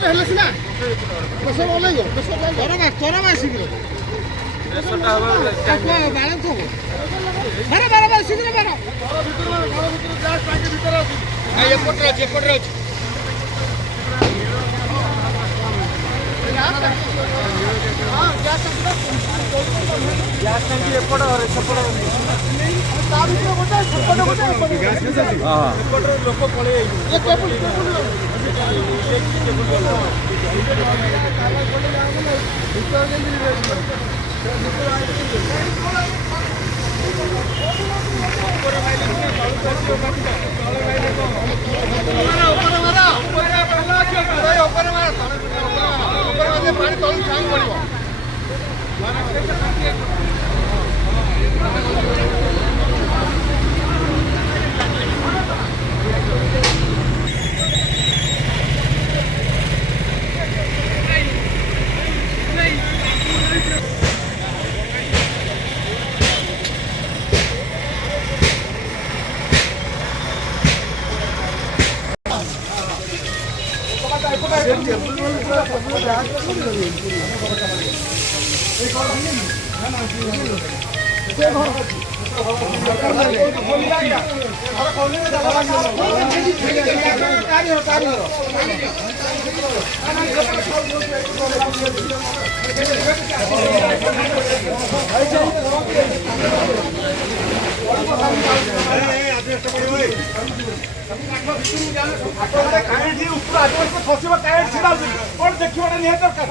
ହେଲେ ସିନା ପ୍ରେସର ଓହ୍ଲେଇବ ତୋର ଶୀଘ୍ର ବାଲାନ୍ସ ହବ ବାର ଶୀଘ୍ର ବାର ଏପଟରେ ଅଛି ଗ୍ୟାସ୍ ଟାଙ୍କି ଏପଟ ସେପଟ ତା ଭିତରେ ଗୋଟେ ସେପଟରେ ଲୋକ ପଳେଇ ପାଣି ତଳୁ ଛାଇ ପଡ଼ିବ देखिए निहत दरकार